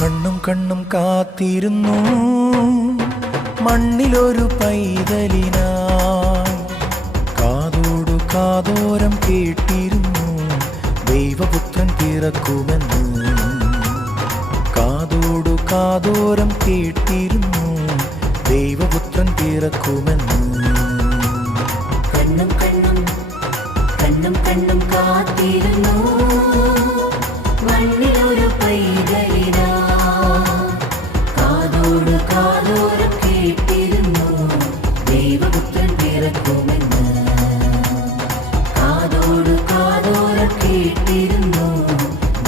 കണ്ണും കണ്ണും കാത്തിരുന്നു മണ്ണിലൊരു പൈതലിനായി. കാതോടു കാതോരം കേട്ടിരുന്നു ദൈവപുത്രൻ പിറക്കുമെന്ന്. കാതോടു കാതോരം കേട്ടിരുന്നു ദൈവപുത്രൻ പിറക്കുമെന്ന്. കണ്ണും കണ്ണും കണ്ണും കണ്ണും കാത്തിരുന്നു മണ്ണിലൊരു പൈതലിനാ. കാതോടു കാതോരം കേട്ടിരുന്നു ദൈവപുത്രൻ പിറക്കുമെന്ന്. കാതോടു കാതോരം കേട്ടിരുന്നു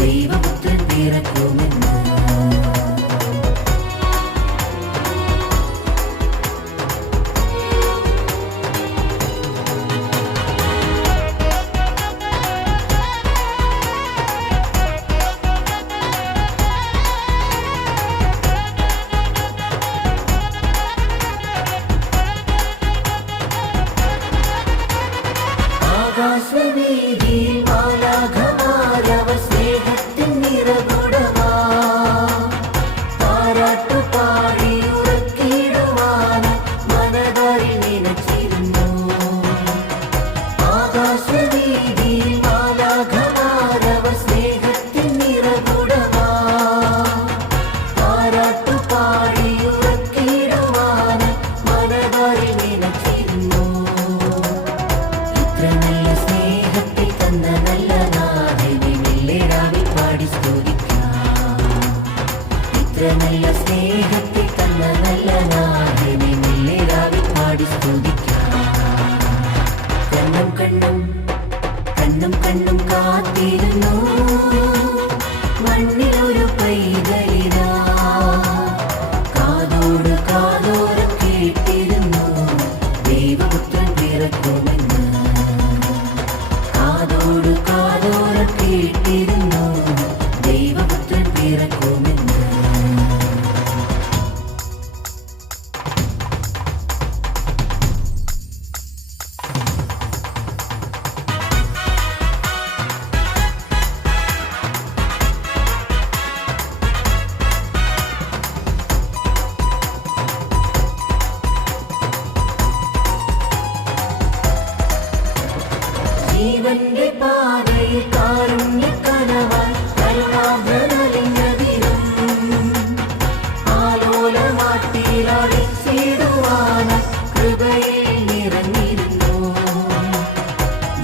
ദൈവപുത്രൻ പിറക്കുമെന്ന്. ആകാശവീതിയിൽ മാലാഖമാരവർ സ്നേഹത്തിൻ നിറകുടമാ. താരാട്ടുപാടി ഉറക്കിടുവാൻ മനതാരിൽ നിനച്ചിരുന്നു. ആകാശവീതിയിൽ മാലാഖമാരവർ സ്നേഹത്തിൻ നിറകുടമാ. താരാട്ടുപാടി ഉറക്കിടുവാൻ മനതാരിൽ നിനച്ചിരുന്നു. ഇത്ര നല്ല സ്നേഹത്തെ തന്ന നല്ല നാഥനെ മെല്ലെടാവിൽ പാടി സ്തുതിക്കാം. ഇത്ര നല്ല സ്നേഹത്തെ തന്ന നല്ല നാഥനെ മെല്ലെടാവിൽ പാടി സ്തുതിക്കാം. കണ്ണും കണ്ണും കണ്ണും കണ്ണും കാത്തിരുന്നു മണ്ണിലൊരു പൈതലിനാ. കാതോട് കാതോരം കേട്ടിരുന്നു ദൈവപുത്രൻ പിറക്കുമെന്ന്. കാതോട് കാതോരം കേട്ടിരുന്നു ദൈവപുത്രൻ പിറക്കുമെന്ന്. ജീവന്റെ പാതയിൽ കാരുണ്യക്കനവായി കരുണാഭ്രനലിംഗദിനം. ആലോലമാട്ടിലടിച്ചിടുവാൻ കൃപയിൽ നിറഞ്ഞിരുന്നു.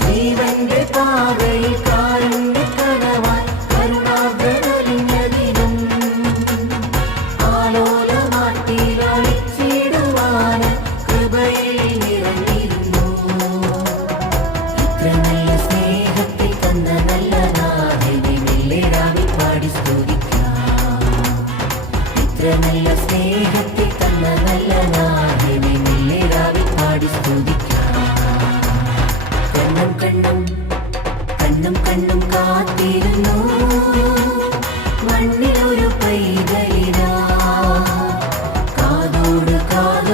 ജീവന്റെ പാതയിൽ കാരുണ്യക്കനവായി കരുണാഭ്രനലിംഗദിനം. ആലോലമാട്ടിലടിച്ചിടുവാൻ കൃപയിൽ നിറഞ്ഞിരുന്നു. ഇത്ര നല്ല സ്നേഹത്തെ തന്ന നല്ല നാഥനെ മെല്ലെടാവിൽ പാടി സ്തുതിക്കാം. ഇത്ര നല്ല സ്നേഹത്തെ തന്ന നല്ല നാഥനെ മെല്ലെടാവിൽ പാടി സ്തുതിക്കാം. കണ്ണും കണ്ണും കണ്ണും കണ്ണും കാത്തിരുന്നു മണ്ണിലൊരു പൈതലിനാ. കാതോട് കാതോരം